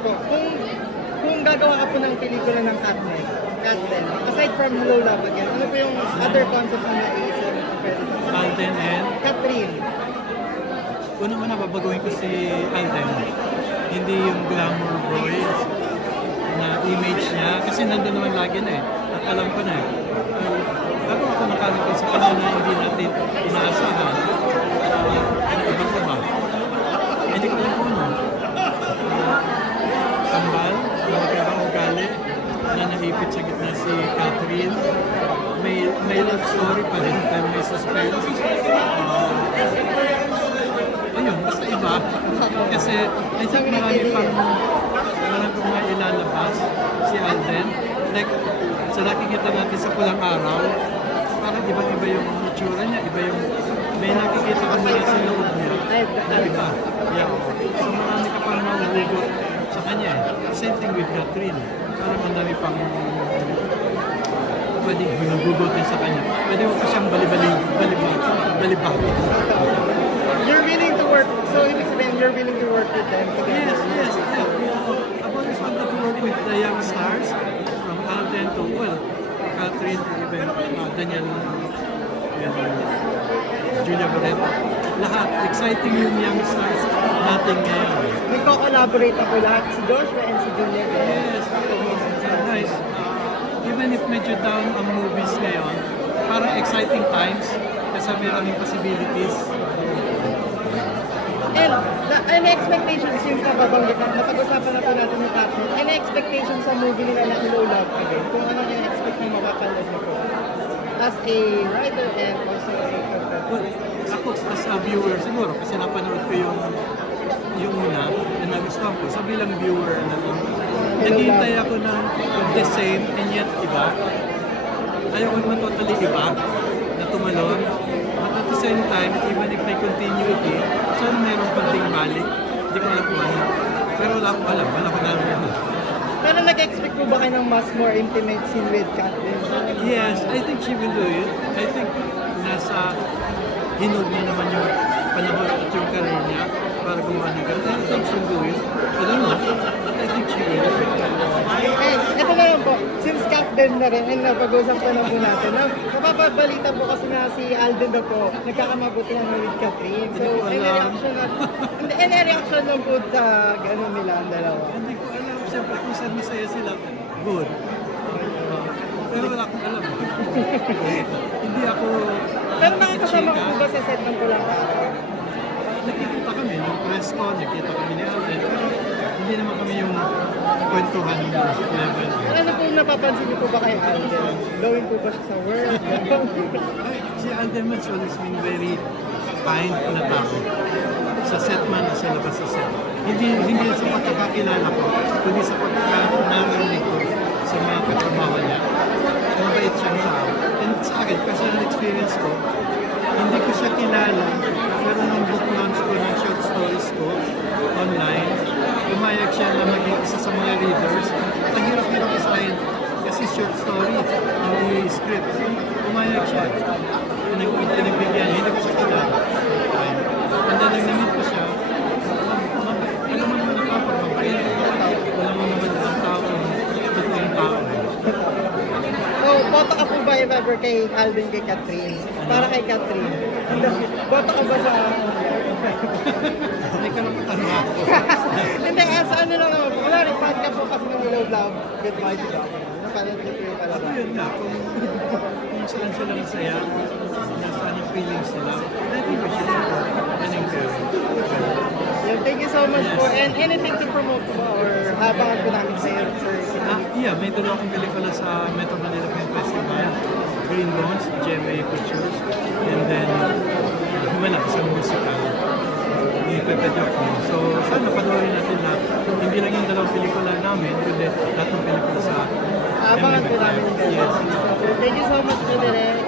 po, kung gagawa ka po ng pelikula ng Katniss, aside from Hello Love Again, ano po yung other concept na naisip mo pwede sa Alden and Catherine? unang-una babaguhin ko si Alden. Hindi yung glamour boy na image niya. Kasi nandun naman lagi na eh. At alam ko na eh. Bago ako nakalimutan sa kanya na hindi natin inaasahan. Ibang iba. Hindi ko alam kung ano. Kambal, magandang ugali, na naipit sa gitna si Catherine. May love story pa rin, pero may suspense. Ayun, basta iba. Kasi I think marami pang ilalabas si Alden. Like, sa nakikita natin sa Pulang Araw, parang ibang-iba yung itsura niya, iba yung may nakikita ka mula sa loob niya. Na iba. Yeah. So marami ka pang mahuhugot sa kanya. Same thing with Catherine. Parang ang dami pang pwedeng hinugugotin sa kanya. Pwede mo pa siyang balibag. You're willing to work, so ibig sabihin, you're willing to work with them together? Yes. I've always wanted to work with the young stars, from Alden to, well, Catherine to even Daniel and Julia Barreto. Lahat, exciting yung young stars natin ngayon. Nagko-collaborate na po lahat, si Joshua and si Julia. Yes, nice. Even if medyo down ang movies ngayon, parang exciting times kasi maraming possibilities. And any expectations since nababanggit na, napag-usapan na po natin ni Catherine, any expectations sa movie nila na Hello Love Again? Kung ano yung expect na mapapanood mo po? As a writer and also a actor. Well, ako as a viewer siguro kasi napanood ko yung una na nagustuhan ko. So bilang viewer na naghihintay ako ng the same and yet iba. Ayaw ko naman totally iba na tumalon. But at the same time, even if may continuity, sana mayroong konting balik. Hindi ko alam kung ano. Pero wala ko alam. Pero nag-expect po ba kayo ng mas more intimate scene with Catherine? Yes, I think she will do it. I think nasa hinog niya naman yung panahon at yung career niya para gumawa ng ganun. I think she'll do it. I don't know, but I think she will. And ito na lang po, since Catherine na rin, and napag-usapan na po natin, napapabalita po kasi na si Alden na po, nagkakamabutihan na with Catherine. So, any reaction lang po sa gano'n nila ang dalawa? Hindi ko alam. Siyempre kung saan masaya sila, good. Pero wala akong alam. Hindi ako Pero nakakasama ko po ba sa set ng Pulang Araw? nakikita kami, yung press con, nakikita kami ni Alden. Hindi naman kami yung kwentuhan level. Ano po napapansin niyo po ba kay Alden? Going po ba siya sa work? Si Alden has always been very kind na tao. Sa set man o sa labas sa set. Hindi sa pagkakakilala ko, kundi sa pagkakarinig ko sa mga katrabaho niya. Mabait siyang tao. And sa akin, personal experience ko, hindi ko siya kilala, pero nung book launch ko ng short stories ko online, umayag siya na maging isa sa mga readers. At ang hirap-hirap isahin kasi short story, hindi script. Umayag siya. Pinagbigyan, hindi ko siya kilala. And then nang namit ko siya, alam mo naman ang tao, mabait. Alam mo naman ang tao, totoong tao. So, boto ka po ba if ever kay Alden kay Catherine? Para kay Catherine. Boto ka ba sa... Hindi ka naman tanong ako. Hindi, sa ano lang naman po. Wala rin, fan ka po kasi ng Hello Love, Goodbye to God. Napanood niyo po yung palabas. Yun na, kung saan sila masaya, nasaan yung feelings nila, I think we should support and encourage. Yeah, thank you so much po. And anything to promote po or abangan po namin sa iyo, sir? Yeah, may dalawa akong pelikula sa Metro Manila Film Festival, Green Bones, GMA Pictures, and then wala, isang musical. Ipepedyo ko. So, sana panoorin natin lahat. Hindi lang yung dalawang pelikula namin, kundi lahat ng pelikula sa Abangan po namin. Yes. Thank you so much po, Direk.